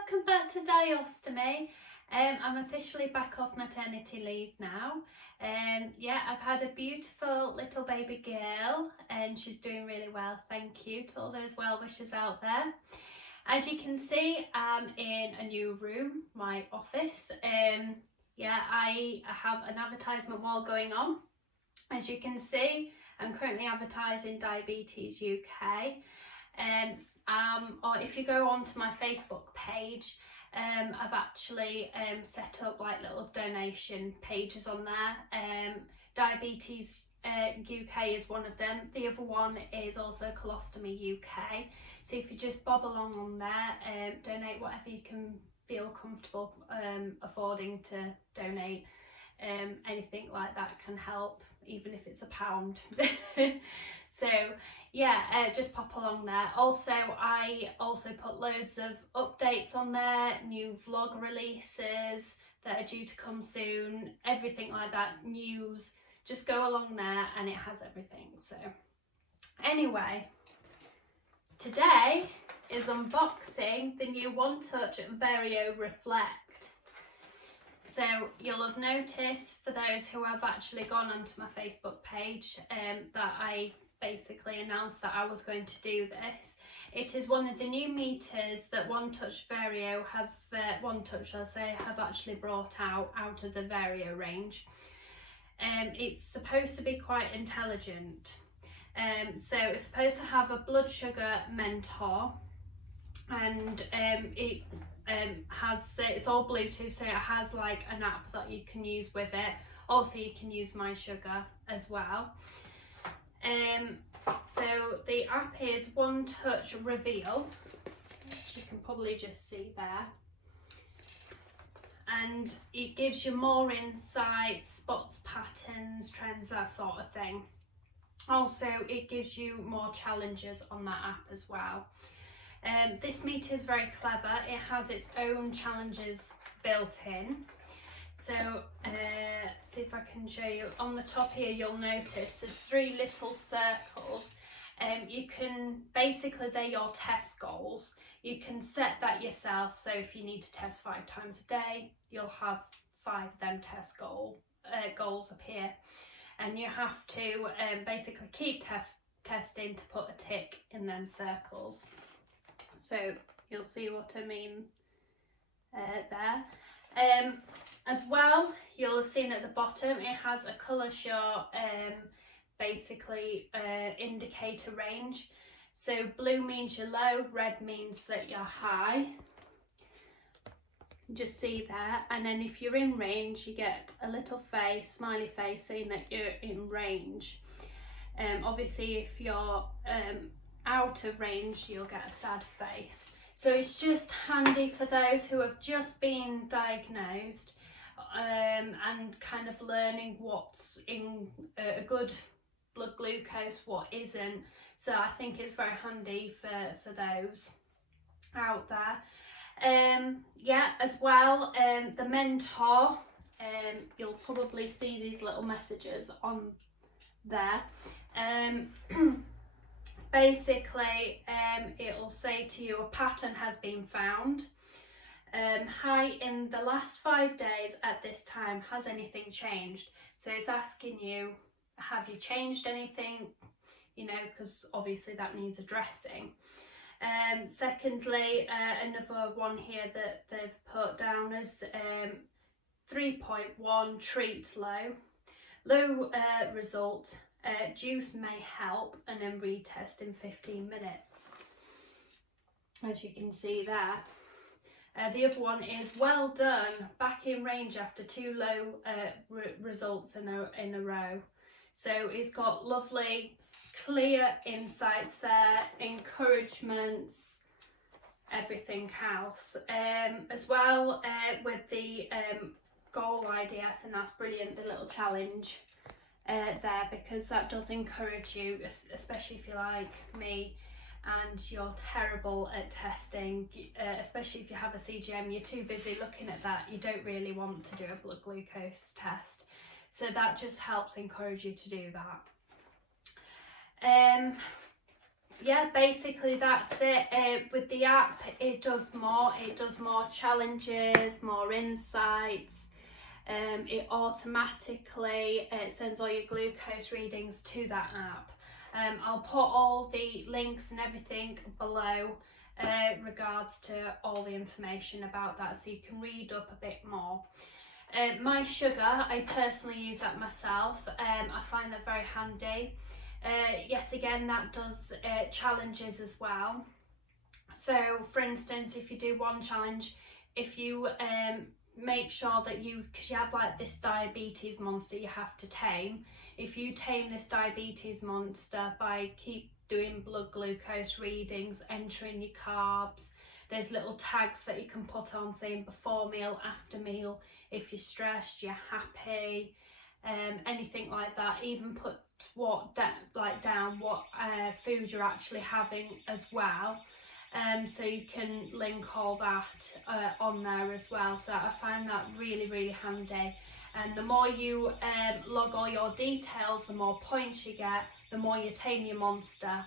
welcome back to Diostomy. I'm officially back off maternity leave now. Yeah, I've had a beautiful little baby girl and she's doing really well, thank you to all those well wishers out there. As you can see, I'm in a new room, my office. Yeah, I have an advertisement wall going on. As you can see, I'm currently advertising Diabetes UK. Or if you go onto my Facebook page, I've actually set up like little donation pages on there. Diabetes UK is one of them. The other one is also Colostomy UK. So if you just bob along on there, donate whatever you can feel comfortable affording to donate. Anything like that can help, even if it's £1. So yeah, just pop along there. Also, I also put loads of updates on there, new vlog releases that are due to come soon, everything like that, news. Just go along there and it has everything. So anyway, today is unboxing the new OneTouch Verio Reflect. So you'll have noticed, for those who have actually gone onto my Facebook page, that I basically announced that I was going to do this. It is one of the new meters that OneTouch Verio have, have actually brought out of the Verio range. It's supposed to be quite intelligent. So it's supposed to have a blood sugar mentor, and it's all Bluetooth, so it has like an app that you can use with it. Also you can use My Sugar as well. So the app is OneTouch Reveal, which you can probably just see there, and it gives you more insights, spots patterns, trends, that sort of thing. Also it gives you more challenges on that app as well. This meter is very clever. It has its own challenges built in. So see if I can show you. On the top here, you'll notice there's 3 little circles. You can, basically they're your test goals. You can set that yourself. So if you need to test 5 times a day, you'll have 5 of them test goals up here. And you have to basically keep testing to put a tick in them circles. So you'll see what I mean there. As well, you'll have seen at the bottom it has a colour short indicator range. So blue means you're low, red means that you're high. Just see there, and then if you're in range you get a little face, smiley face, saying that you're in range. Obviously if you're out of range you'll get a sad face. So it's just handy for those who have just been diagnosed and kind of learning what's in a good blood glucose, what isn't. So I think it's very handy for those out there. Yeah, as well, the mentor, you'll probably see these little messages on there. Basically, it'll say to you a pattern has been found. Hi, in the last 5 days at this time, has anything changed? So it's asking you, have you changed anything? You know, because obviously that needs addressing. Secondly, another one here that they've put down as 3.1 treat low result. Juice may help, and then retest in 15 minutes, as you can see there. The other one is well done, back in range after 2 low results in a row. So it's got lovely clear insights there, encouragements, everything else. As well, with the goal idea, I think that's brilliant, the little challenge there, because that does encourage you, especially if you're like me and you're terrible at testing, especially if you have a CGM, you're too busy looking at that, you don't really want to do a blood glucose test. So that just helps encourage you to do that. yeah, basically that's it. With the app, it does more challenges, more insights. It automatically sends all your glucose readings to that app. I'll put all the links and everything below regards to all the information about that, so you can read up a bit more. My sugar, I personally use that myself. I find that very handy. Yet again, that does challenges as well. So for instance, if you do one challenge, if you make sure that because you have like this diabetes monster you have to tame, if you tame this diabetes monster by keep doing blood glucose readings, entering your carbs, there's little tags that you can put on saying before meal, after meal, if you're stressed, you're happy, anything like that. Even put down what food you're actually having as well. So you can link all that on there as well. So I find that really, really handy. And the more you log all your details, the more points you get, the more you tame your monster.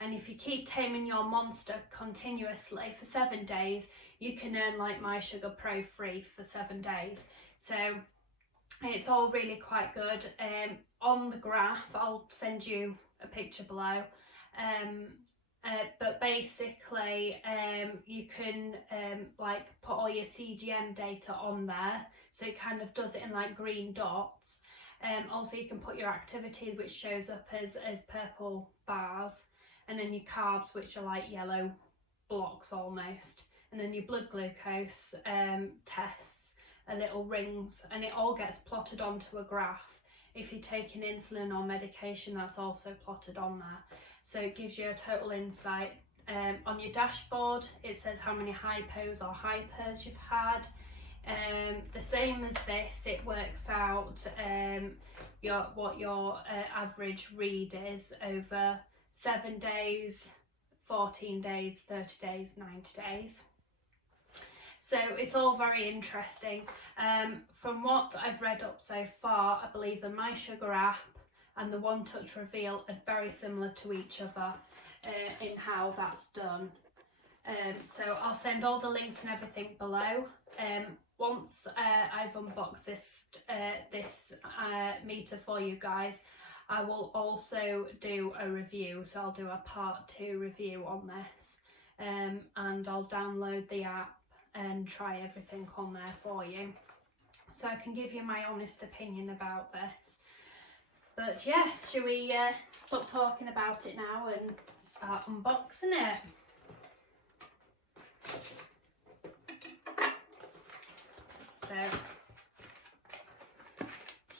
And if you keep taming your monster continuously for 7 days, you can earn like My Sugar Pro free for 7 days. So it's all really quite good. On the graph, I'll send you a picture below. But basically you can like put all your CGM data on there, so it kind of does it in like green dots. Also you can put your activity, which shows up as purple bars, and then your carbs, which are like yellow blocks almost, and then your blood glucose tests are little rings, and it all gets plotted onto a graph. If you're taking insulin or medication, that's also plotted on there. So it gives you a total insight. On your dashboard, it says how many hypos or hypers you've had. The same as this, it works out what your average read is over 7 days, 14 days, 30 days, 90 days. So it's all very interesting. From what I've read up so far, I believe the My Sugar app and the OneTouch Reveal are very similar to each other in how that's done. So I'll send all the links and everything below. Once I've unboxed this meter for you guys, I will also do a review. So I'll do a part 2 review on this, and I'll download the app and try everything on there for you, so I can give you my honest opinion about this. But yes, shall we stop talking about it now and start unboxing it? So,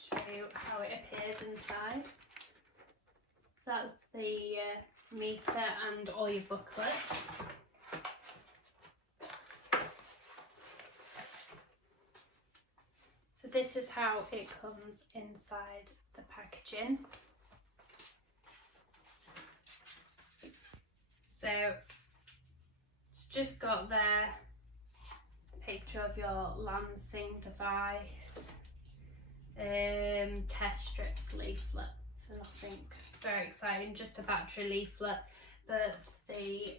show you how it appears inside. So that's the meter and all your booklets. So this is how it comes inside the packaging. So it's just got there a picture of your Lansing device, test strips, leaflet. So nothing very exciting, just a battery leaflet. But the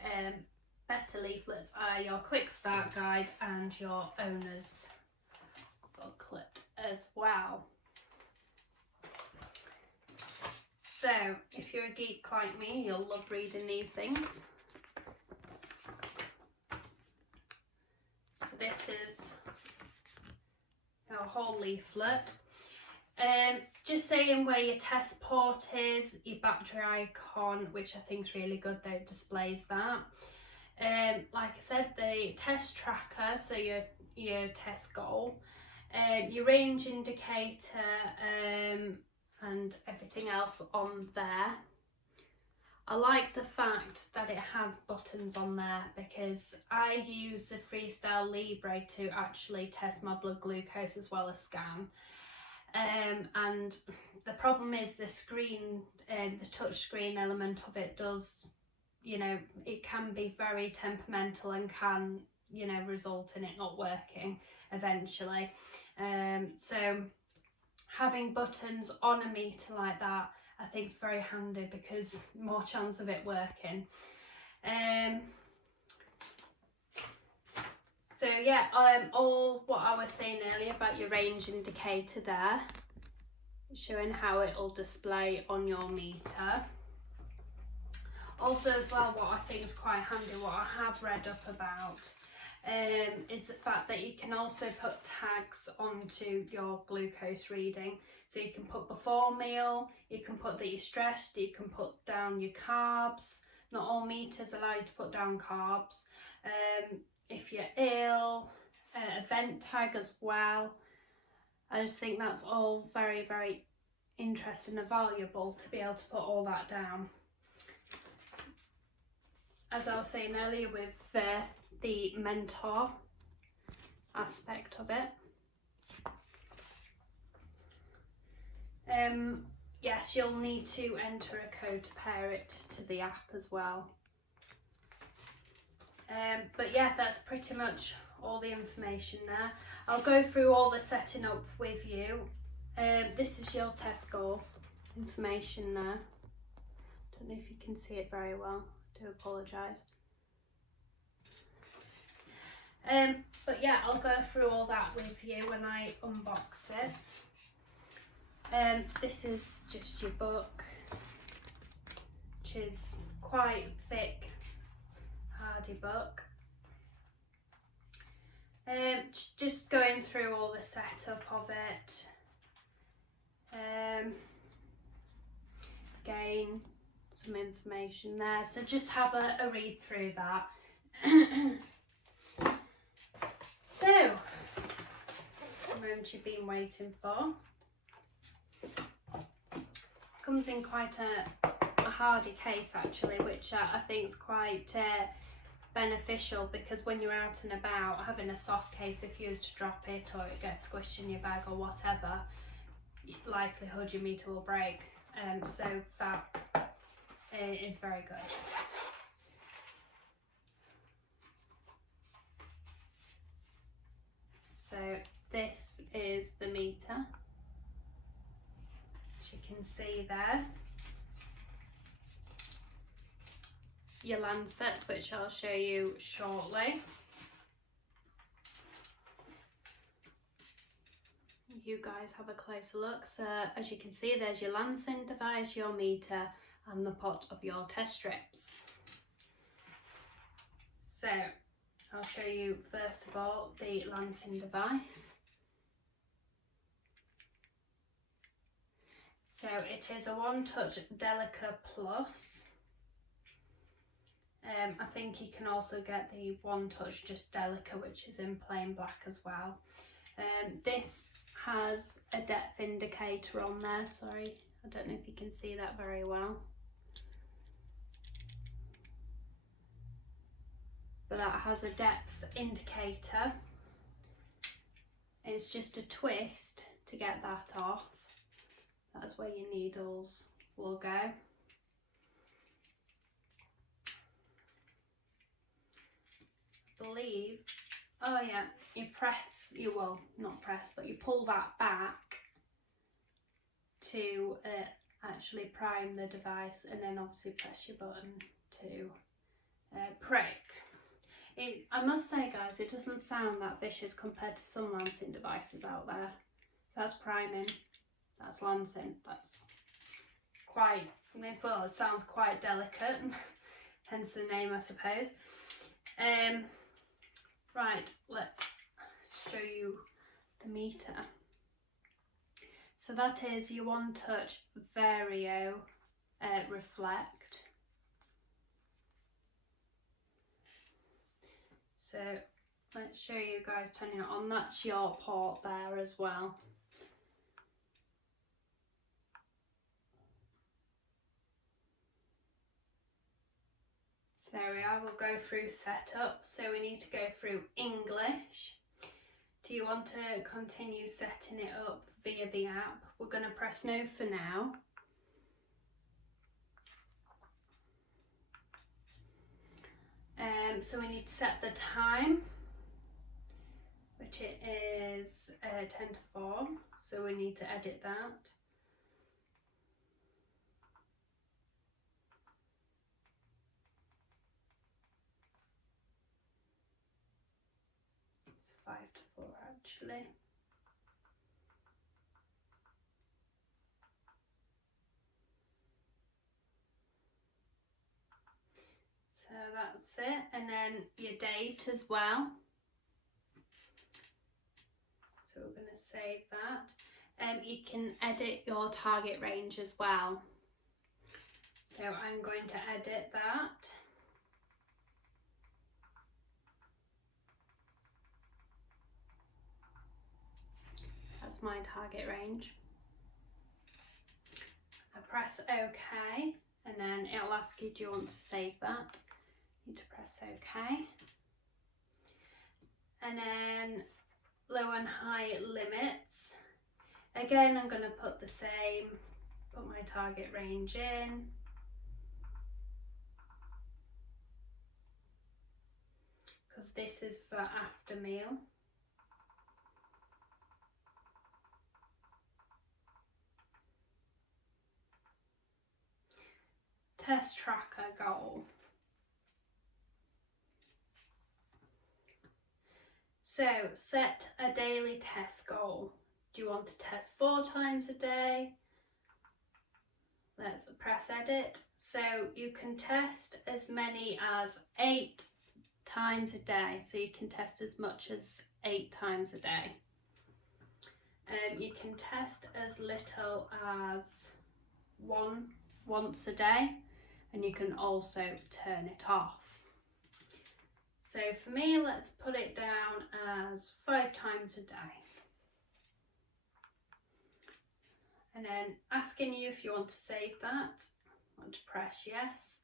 better leaflets are your quick start guide and your owner's booklet as well. So if you're a geek like me, you'll love reading these things. So this is your whole leaflet. Just saying where your test port is, your battery icon, which I think is really good, though it displays that. Like I said, the test tracker, so your test goal, your range indicator, and everything else on there. I like the fact that it has buttons on there, because I use the Freestyle Libre to actually test my blood glucose as well as scan. And the problem is the screen, the touch screen element of it does, it can be very temperamental and can, result in it not working eventually. So having buttons on a meter like that, I I think it's very handy because more chance of it working. So yeah, all what I was saying earlier about your range indicator there, showing how it'll display on your meter. Also as well, what I think is quite handy, what I have read up about, is the fact that you can also put tags onto your glucose reading. So you can put before meal, you can put that you're stressed, you can put down your carbs. Not all meters allow you to put down carbs. If you're ill, event tag as well. I just think that's all very, very interesting and valuable to be able to put all that down. As I was saying earlier with the mentor aspect of it. Yes, you'll need to enter a code to pair it to the app as well. But yeah, that's pretty much all the information there. I'll go through all the setting up with you. This is your test goal information there. Don't know if you can see it very well. I do apologise. But yeah, I'll go through all that with you when I unbox it. This is just your book, which is quite thick, hardy book. Just going through all the setup of it. Again, some information there, so just have a read through that. So, the moment you've been waiting for. Comes in quite a hardy case actually, which I think is quite beneficial, because when you're out and about, having a soft case, if you was to drop it or it gets squished in your bag or whatever, likelihood your meter will break. So that is very good. So this is the meter, as you can see there. Your lancets, which I'll show you shortly. You guys have a closer look. So as you can see, there's your lancing device, your meter, and the pot of your test strips. So I'll show you first of all the lancing device. So it is a OneTouch Delica Plus. I think you can also get the OneTouch just Delica, which is in plain black as well. This has a depth indicator on there. Sorry, I don't know if you can see that very well. But that has a depth indicator. It's just a twist to get that off. That's where your needles will go. I believe, oh yeah, you press, well not press, but you pull that back to actually prime the device, and then obviously press your button to prick. I must say guys, it doesn't sound that vicious compared to some lancing devices out there. So that's priming, that's lancing, that's quite, well, it sounds quite delicate, hence the name I suppose. Right, let's show you the meter. So that is your OneTouch Verio Reflect. So let's show you guys turning it on. That's your port there as well. So there we are, we'll go through setup. So we need to go through English. Do you want to continue setting it up via the app? We're going to press no for now. So we need to set the time, which it is 10 to 4, so we need to edit that. 5 to 4 actually. So that's it, and then your date as well. So we're going to save that. You can edit your target range as well. So I'm going to edit that. That's my target range. I press OK, and then it'll ask you, do you want to save that? You need to press OK. And then low and high limits. Again, I'm going to put the same, put my target range in. Because this is for after meal. Test tracker goal. So set a daily test goal. Do you want to test 4 times a day? Let's press edit. So you can test as many as 8 times a day. So you can test as much as 8 times a day. You can test as little as once a day, and you can also turn it off. So for me, let's put it down as 5 times a day. And then asking you if you want to save that. I want to press yes.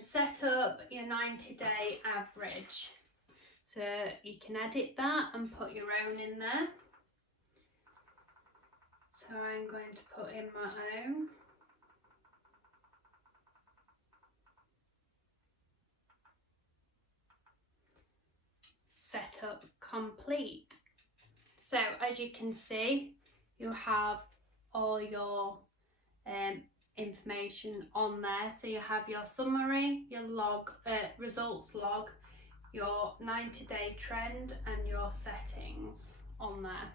Set up your 90-day average. So you can edit that and put your own in there. So I'm going to put in my own. Setup complete. So as you can see, you have all your information on there. So you have your summary, your log, results log, your 90-day trend, and your settings on there.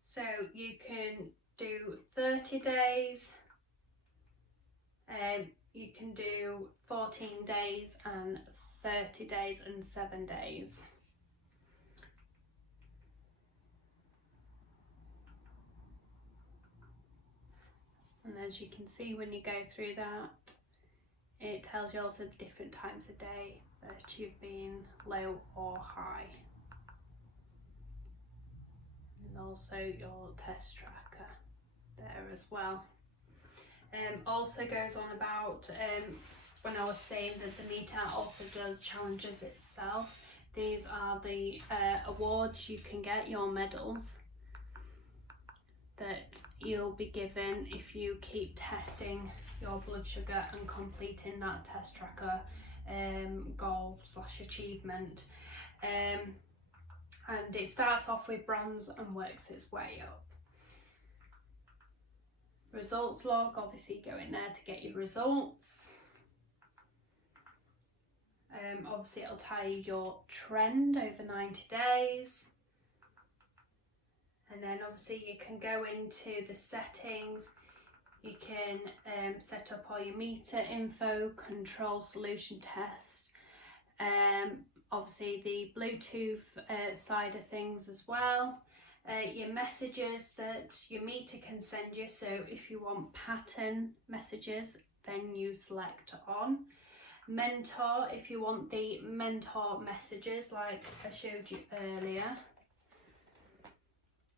So you can do 30 days, you can do 14 days and 30 days and 7 days. And as you can see, when you go through that, it tells you also different times of day that you've been low or high. And also your test tracker there as well. Also goes on about when I was saying that the meter also does challenges itself. These are the awards you can get, your medals that you'll be given if you keep testing your blood sugar and completing that test tracker goal / achievement. And it starts off with bronze and works its way up. Results log, obviously go in there to get your results. Obviously it'll tell you your trend over 90 days. And then obviously you can go into the settings. You can set up all your meter info, control solution test. Obviously the Bluetooth side of things as well. Your messages that your meter can send you. So if you want pattern messages, then you select on. Mentor, if you want the mentor messages like I showed you earlier.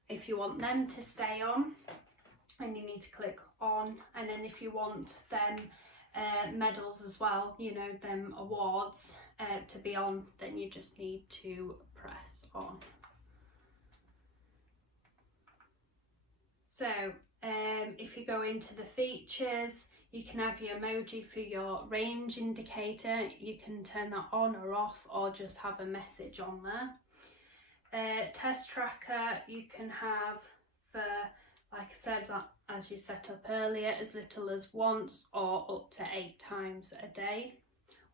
If you want them to stay on, and you need to click on. And then if you want them medals as well, you know, them awards to be on, then you just need to press on. So if you go into the features, you can have your emoji for your range indicator. You can turn that on or off, or just have a message on there. Test tracker you can have for, like I said, that as you set up earlier, as little as once or up to 8 times a day,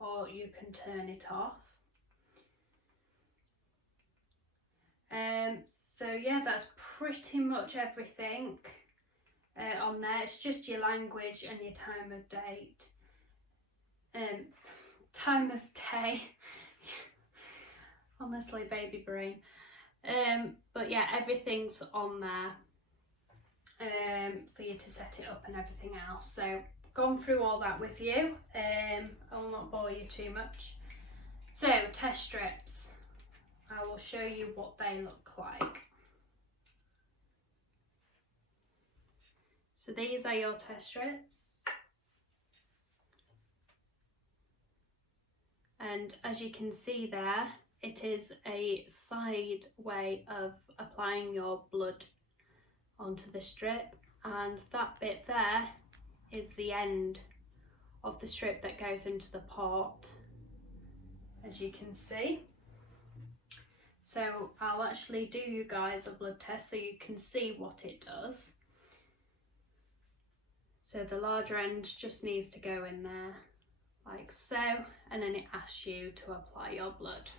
or you can turn it off. So yeah, that's pretty much everything on there. It's just your language and your time of date. Time of day. Honestly, baby brain. But yeah, everything's on there for you to set it up and everything else. So gone through all that with you. I will not bore you too much. So test strips. I will show you what they look like. So these are your test strips. And as you can see there, it is a side way of applying your blood onto the strip, and that bit there is the end of the strip that goes into the pot, as you can see. So I'll actually do you guys a blood test so you can see what it does. So the larger end just needs to go in there like so, and then it asks you to apply your blood.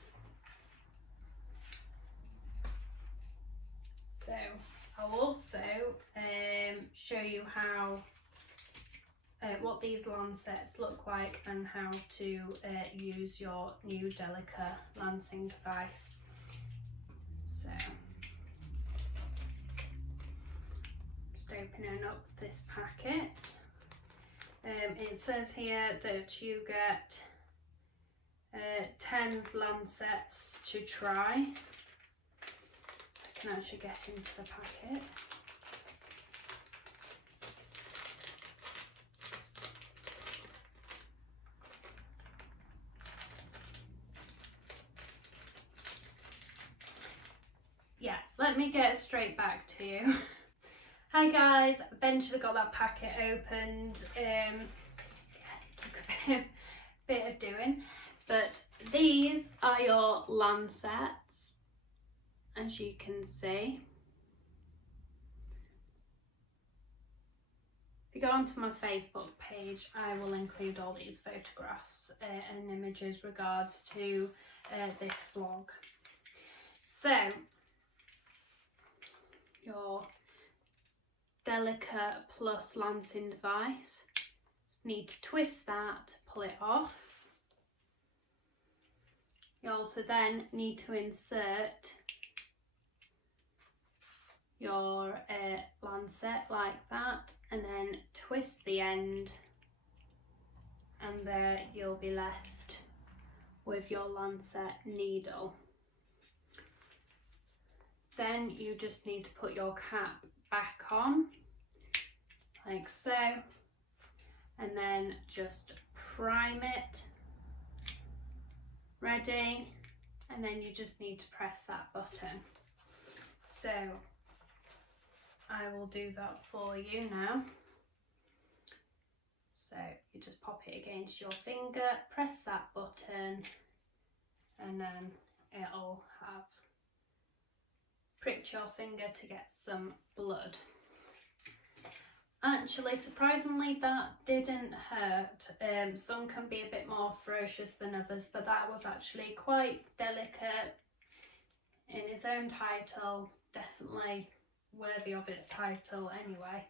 So I'll also show you how what these lancets look like and how to use your new Delica lancing device. So just opening up this packet. It says here that you get 10 lancets to try. I can actually get into the packet. Yeah, let me get straight back to you. Hi guys, eventually got that packet opened. Yeah, took a bit of doing, but these are your lancets, as you can see. If you go onto my Facebook page, I will include all these photographs and images regards to this vlog. So your Delica Plus lancing device, just need to twist that, pull it off. You also then need to insert your lancet like that, and then twist the end, and there you'll be left with your lancet needle. Then you just need to put your cap back on like so, and then just prime it. Ready, and then you just need to press that button. So I will do that for you now. So you just pop it against your finger, press that button, and then it'll have pricked your finger to get some blood. Actually, surprisingly, that didn't hurt. Some can be a bit more ferocious than others, but that was actually quite delicate in its own title, definitely worthy of its title anyway.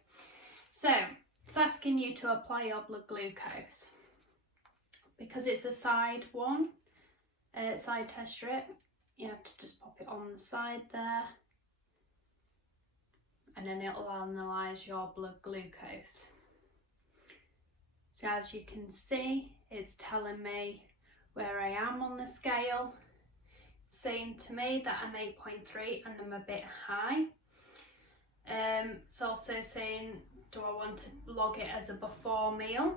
So it's asking you to apply your blood glucose. Because it's a side one, side test strip, you have to just pop it on the side there, and then it'll analyse your blood glucose. So as you can see, it's telling me where I am on the scale, saying to me that I'm 8.3 and I'm a bit high. It's also saying, do I want to log it as a before meal?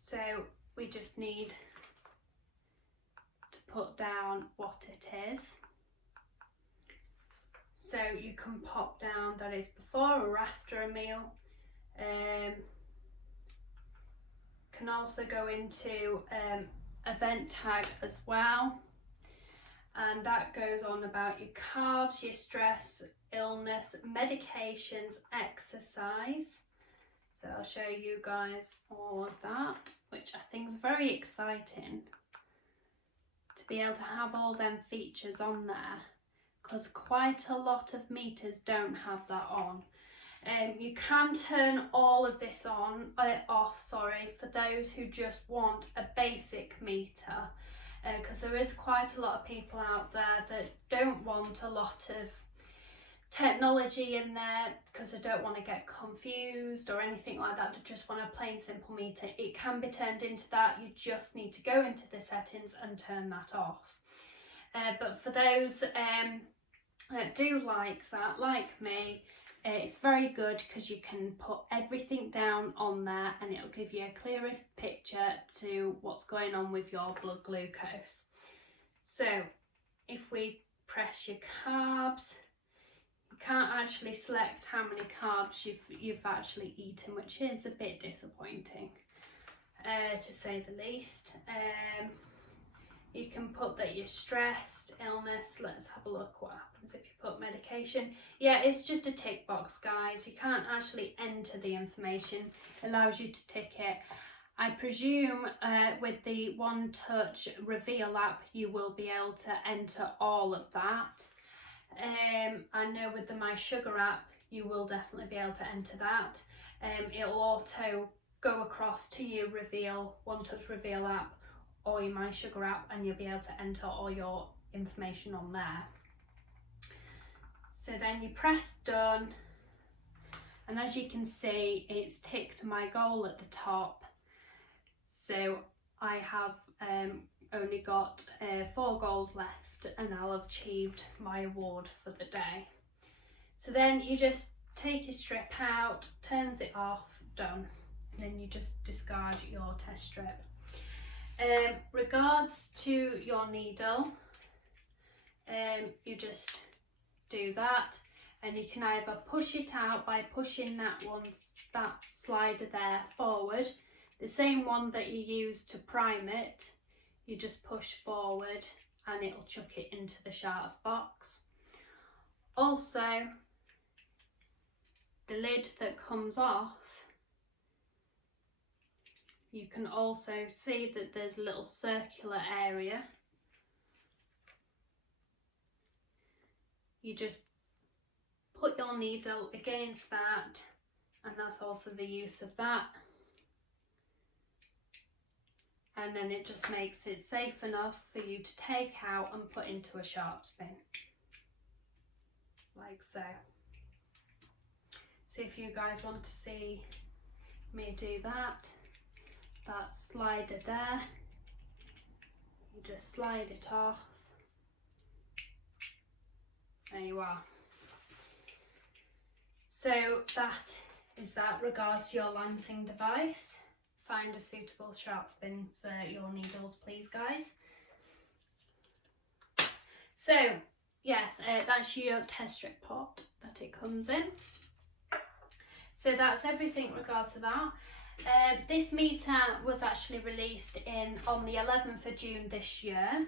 So we just need to put down what it is. So you can pop down that it's before or after a meal. Can also go into event tag as well, and that goes on about your carbs, your stress, illness, medications, exercise. So I'll show you guys all of that, which I think is very exciting to be able to have all them features on there, because quite a lot of meters don't have that on. You can turn all of this off, for those who just want a basic meter, because there is quite a lot of people out there that don't want a lot of technology in there because they don't want to get confused or anything like that. They just want a plain simple meter. It can be turned into that. You just need to go into the settings and turn that off. But for those that do like that, like me, it's very good because you can put everything down on there and it'll give you a clearer picture to what's going on with your blood glucose. So if we press your carbs, you can't actually select how many carbs you've actually eaten, which is a bit disappointing, to say the least. You can put that you're stressed, illness. Let's have a look what happens if you put medication. Yeah, it's just a tick box, guys. You can't actually enter the information. It allows you to tick it. I presume with the OneTouch Reveal app, you will be able to enter all of that. I know with the My Sugar app, you will definitely be able to enter that. It'll auto go across to your OneTouch Reveal app or your My Sugar app, and you'll be able to enter all your information on there. So then you press done, and as you can see, it's ticked my goal at the top. So I have only got 4 goals left, and I'll have achieved my award for the day. So then you just take your strip out, turns it off, done, and then you just discard your test strip. Regards to your needle, you just do that, and you can either push it out by pushing that slider there forward, the same one that you use to prime it. You just push forward and it'll chuck it into the sharps box. Also, the lid that comes off, you can also see that there's a little circular area. You just put your needle against that, and that's also the use of that. And then it just makes it safe enough for you to take out and put into a sharps bin, like so. So if you guys want to see me do that slider there, you just slide it off. There you are. So that is that. Regards to your lancing device, find a suitable sharps bin for your needles, please, guys. So yes, that's your test strip pot that it comes in. So that's everything in regards to that. This meter was actually released on the 11th of June this year.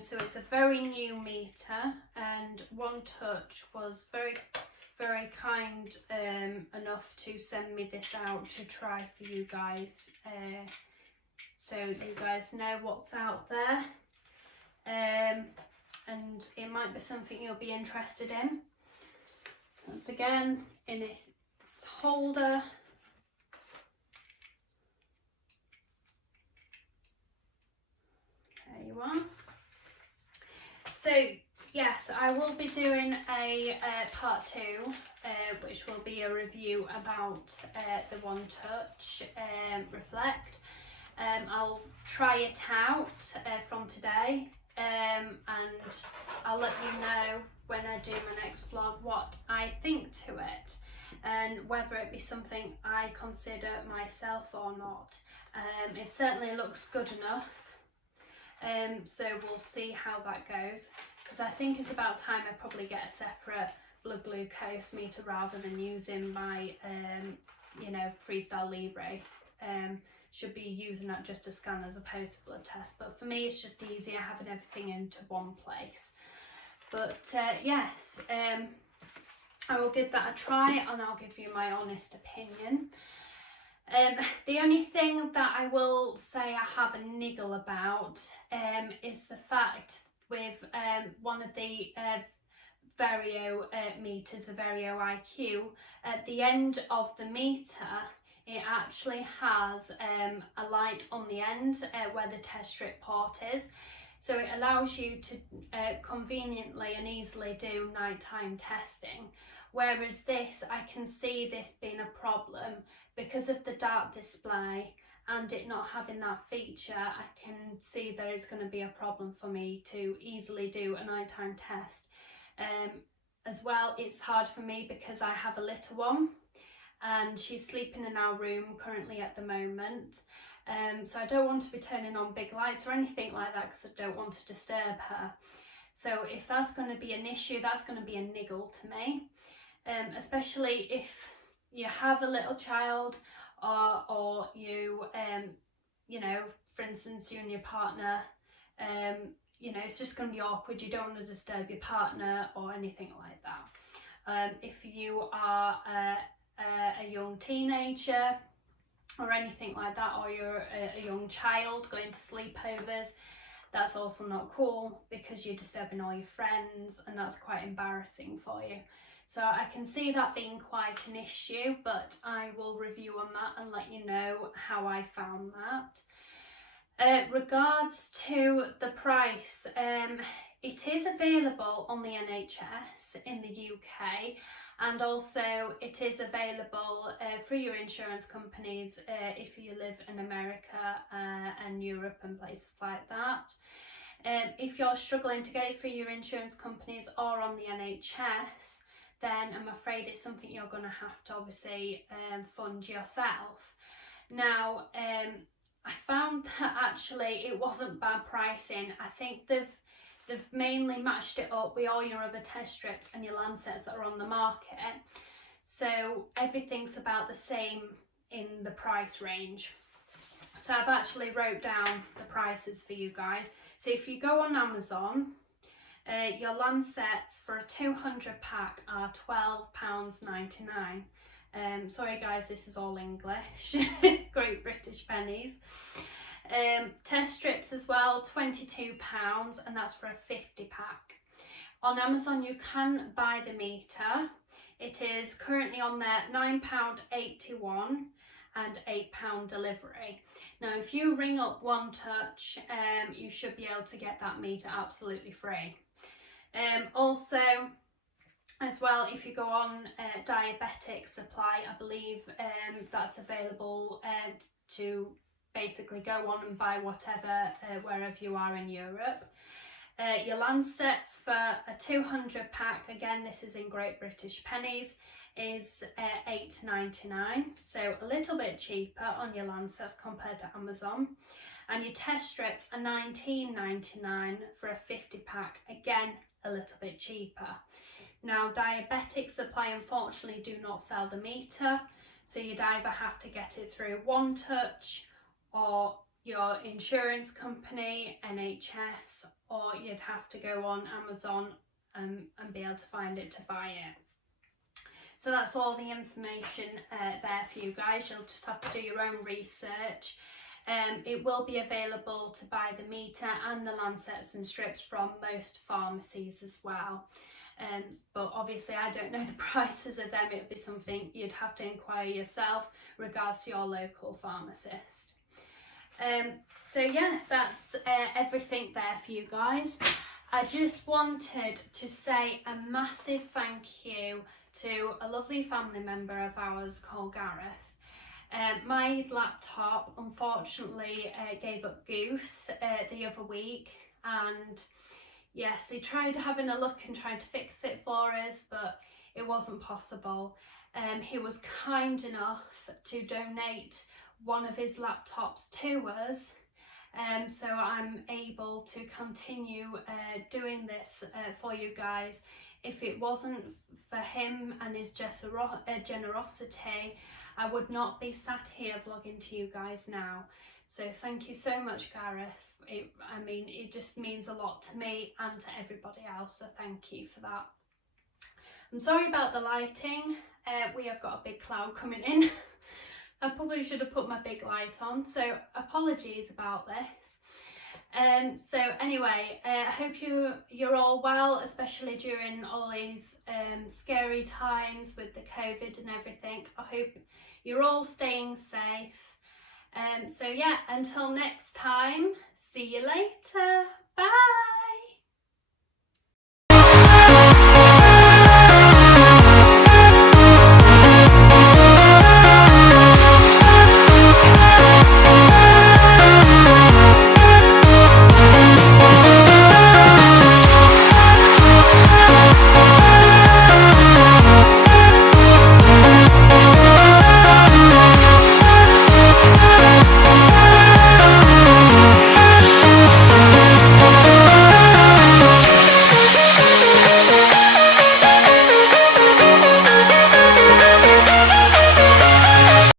So it's a very new meter, and OneTouch was very, very kind enough to send me this out to try for you guys, so you guys know what's out there, and it might be something you'll be interested in. Once again, in its holder, there you are. So yes, I will be doing a part 2, which will be a review about the OneTouch Reflect. I'll try it out from today, and I'll let you know when I do my next vlog what I think to it, and whether it be something I consider myself or not. It certainly looks good enough. So we'll see how that goes, because I think it's about time I probably get a separate blood glucose meter rather than using my Freestyle Libre. Should be using that just to scan as opposed to blood test, but for me it's just easier having everything into one place. But yes, I will give that a try and I'll give you my honest opinion. The only thing that I will say I have a niggle about is the fact with one of the Verio meters, the Verio IQ, at the end of the meter it actually has a light on the end where the test strip port is, so it allows you to conveniently and easily do nighttime testing, whereas this, I can see this being a problem because of the dark display and it not having that feature. I can see there is going to be a problem for me to easily do a nighttime test. As well, it's hard for me because I have a little one and she's sleeping in our room currently at the moment, so I don't want to be turning on big lights or anything like that because I don't want to disturb her. So if that's going to be an issue, that's going to be a niggle to me, especially if you have a little child or you you know, for instance, you and your partner, you know, it's just going to be awkward. You don't want to disturb your partner or anything like that. If you are a young teenager or anything like that, or you're a young child going to sleepovers, that's also not cool because you're disturbing all your friends and that's quite embarrassing for you. So I can see that being quite an issue, but I will review on that and let you know how I found that. Regards to the price, it is available on the NHS in the UK, and also it is available through your insurance companies if you live in America and Europe and places like that. If you're struggling to get it through your insurance companies or on the NHS, then I'm afraid it's something you're going to have to obviously fund yourself. Now, I found that actually it wasn't bad pricing. I think they've mainly matched it up with all your other test strips and your Lancets that are on the market. So everything's about the same in the price range. So I've actually wrote down the prices for you guys. So if you go on Amazon, your Lancets for a 200 pack are £12.99. Sorry guys, this is all English. Great British pennies. Test strips as well, £22, and that's for a 50 pack. On Amazon you can buy the meter. It is currently on there £9.81 and £8 delivery. Now if you ring up OneTouch, you should be able to get that meter absolutely free. Also, as well, if you go on Diabetic Supply, I believe that's available to basically go on and buy whatever wherever you are in Europe. Your Lancets for a 200 pack, again this is in Great British pennies, is £8.99, so a little bit cheaper on your Lancets compared to Amazon. And your test strips are £19.99 for a 50 pack, again a little bit cheaper. Now Diabetic Supply unfortunately do not sell the meter, so you'd either have to get it through OneTouch or your insurance company, NHS, or you'd have to go on Amazon and be able to find it to buy it. So that's all the information there for you guys. You'll just have to do your own research. It will be available to buy the meter and the Lancets and strips from most pharmacies as well. But obviously I don't know the prices of them. It'll be something you'd have to inquire yourself regards to your local pharmacist. So yeah, that's everything there for you guys. I just wanted to say a massive thank you to a lovely family member of ours called Gareth. My laptop unfortunately gave up Goose the other week, and yes, he tried having a look and trying to fix it for us, but it wasn't possible. He was kind enough to donate one of his laptops to us, so I'm able to continue doing this for you guys. If it wasn't for him and his generosity, I would not be sat here vlogging to you guys now. So thank you so much, Gareth. I mean, it just means a lot to me and to everybody else, so thank you for that. I'm sorry about the lighting. We have got a big cloud coming in. I probably should have put my big light on, so apologies about this. So anyway, I hope you're all well, especially during all these scary times with the COVID and everything. I hope you're all staying safe. So yeah, until next time, see you later. Bye.